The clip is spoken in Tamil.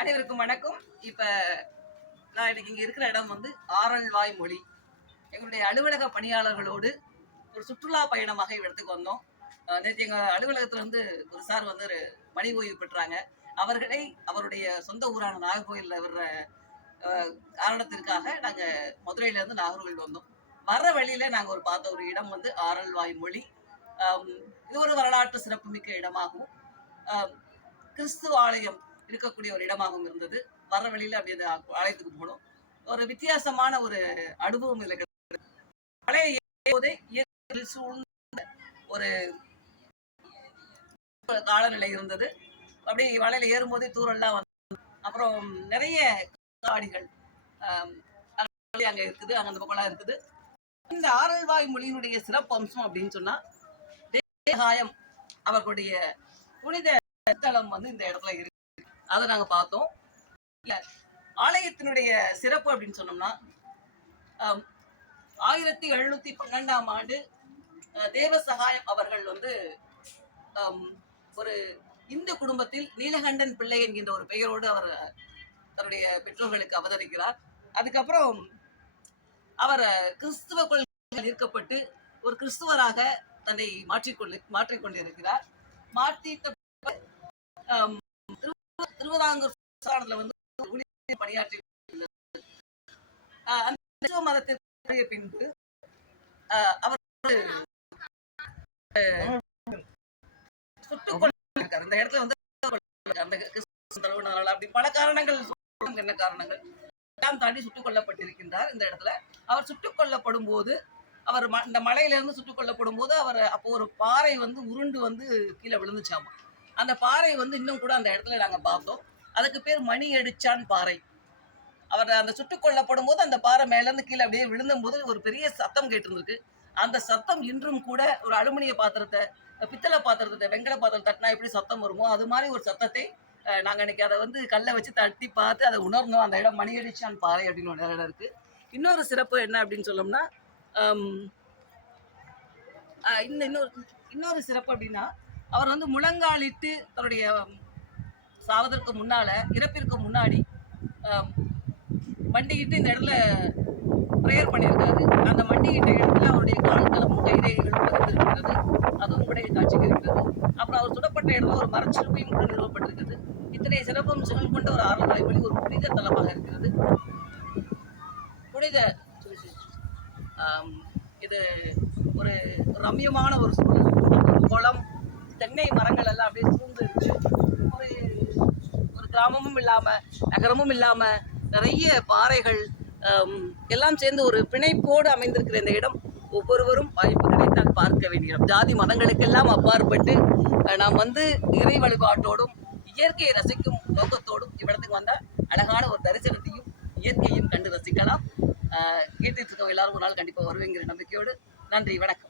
அனைவருக்கும் வணக்கம். இப்ப நான் இன்னைக்கு இங்க இருக்கிற இடம் வந்து ஆரல்வாய் மொழி. எங்களுடைய அலுவலக பணியாளர்களோடு ஒரு சுற்றுலா பயணமாக இடத்துக்கு வந்தோம். நேற்று எங்க அலுவலகத்துல வந்து ஒரு சார் வந்து ஒரு பணி ஓய்வு பெற்றாங்க. அவர்களை அவருடைய சொந்த ஊரான நாகர்கோயில்ல வர்ற காரணத்திற்காக நாங்க மதுரையில இருந்து நாகர்கோவில் வந்தோம். வர்ற வழியில நாங்க பார்த்த ஒரு இடம் வந்து ஆரல்வாய் மொழி. இது ஒரு வரலாற்று சிறப்புமிக்க இடமாகவும் கிறிஸ்துவ ஆலயம் இருக்கக்கூடிய ஒரு இடமாகவும் இருந்தது. வர வழியில அப்படியே அந்த ஆலயத்துக்கு போனோம். ஒரு வித்தியாசமான ஒரு அனுபவம் இல்லை. சூழ்ந்த ஒரு காலநிலை இருந்தது. அப்படியே மலையில ஏறும்போதே தூரம்லாம் வந்து அப்புறம் நிறைய காடிகள் அங்க இருக்குது, அங்க அந்த பக்கம்லாம் இருக்குது. இந்த ஆரல்வாய் மொழியினுடைய சிறப்பு அம்சம் அப்படின்னு சொன்னா தேகாயம் அவர்களுடைய புனித தலம் வந்து இந்த இடத்துல இருக்கு. அதை நாங்க பார்த்தோம். ஆலயத்தினுடைய சிறப்பு அப்படின்னு சொன்னோம்னா 1712ஆம் ஆண்டு தேவசகாயம் அவர்கள் வந்து ஒரு இந்து குடும்பத்தில் நீலகண்டன் பிள்ளை என்கின்ற ஒரு பெயரோடு அவர் தன்னுடைய பெற்றோர்களுக்கு அவதரிக்கிறார். அதுக்கப்புறம் அவர் கிறிஸ்துவ கொள்கைகள் ஈர்க்கப்பட்டு ஒரு கிறிஸ்துவராக தன்னை மாற்றிக்கொண்டிருக்கிறார். மாற்றிட்ட திருவிதாங்கூர் வந்து பணியாற்றி மதத்திற்கு பின்பு அவர் சுட்டுக் கொண்டிருக்கார். இந்த இடத்துல வந்து அப்படி பல காரணங்கள், என்ன காரணங்கள் எல்லாம் தாண்டி சுட்டுக் கொல்லப்பட்டிருக்கின்றார். இந்த இடத்துல அவர் சுட்டுக் கொல்லப்படும் போது, அவர் இந்த மலையிலிருந்து சுட்டுக் கொல்லப்படும் போது அவர் அப்போ ஒரு பாறை வந்து உருண்டு வந்து கீழே விழுந்துச்சாமா. அந்த பாறை வந்து இன்னும் கூட அந்த இடத்துல நாங்க பார்த்தோம். அதுக்கு பேர் மணி அடிச்சான் பாறை. அவர் அந்த சுட்டுக் கொல்லப்படும் போது அந்த பாறை மேல இருந்து கீழே அப்படியே விழுந்தும் போது ஒரு பெரிய சத்தம் கேட்டிருந்திருக்கு. அந்த சத்தம் இன்றும் கூட ஒரு அலுமினிய பாத்திரத்தை, பித்தளை பாத்திரத்தை, வெங்கல பாத்திரம் தட்டினா எப்படி சத்தம் வருமோ அது மாதிரி ஒரு சத்தத்தை நாங்க இன்னைக்கு அதை வந்து கல்லை வச்சு தட்டி பார்த்து அதை உணர்ந்தோம். அந்த இடம் மணி அடிச்சான் பாறை அப்படின்னு ஒரு இடம் இருக்கு. இன்னொரு சிறப்பு என்ன அப்படின்னு சொல்லணும்னா இன்னொரு சிறப்பு அப்படின்னா அவர் வந்து முழங்காலிட்டு தன்னுடைய சாவதற்கு முன்னால, இறப்பிற்கு முன்னாடி மண்டிக்கிட்டு இந்த இடத்துல ப்ரேயர் பண்ணியிருக்காரு. அந்த மண்டிக்கிட்ட இடத்துல அவருடைய கால்களும் கைரேகைகளும் பதிந்திருக்கிறது. அதுவும் கூட காட்சிக்கு இருக்கிறது. அப்புறம் அவர் சுடப்பட்ட இடத்துல ஒரு மரச்சிலுவையும் கூட நிறுவப்பட்டிருக்கிறது. இத்தனை சிறப்பம்சங்கள் கொண்ட ஒரு ஆரல்வாய் மொழி ஒரு புனித தலமாக இருக்கிறது. புனித இது ஒரு ரம்யமான ஒரு சூழல். குளம், தென்னை மரங்கள் எல்லாம் அப்படியே சூழ்ந்து இருக்கு. ஒரு கிராமமும் இல்லாம, நகரமும் இல்லாம, நிறைய பாறைகள் எல்லாம் சேர்ந்து ஒரு பிணைப்போடு அமைந்திருக்கிற இந்த இடம் ஒவ்வொருவரும் வாய்ப்பு கிடைத்தால் பார்க்க வேண்டிய இடம். ஜாதி மதங்களுக்கெல்லாம் அப்பாற்பட்டு நாம் வந்து இறை வழிபாட்டோடும் இயற்கையை ரசிக்கும் நோக்கத்தோடும் இவ்விடத்துக்கு வந்தால் அழகான ஒரு தரிசனத்தையும் இயற்கையும் கண்டு ரசிக்கலாம். கேட்டுட்டு இருக்கவங்க எல்லாரும் ஒரு நாள் கண்டிப்பாக வருவேங்கிற நம்பிக்கையோடு நன்றி, வணக்கம்.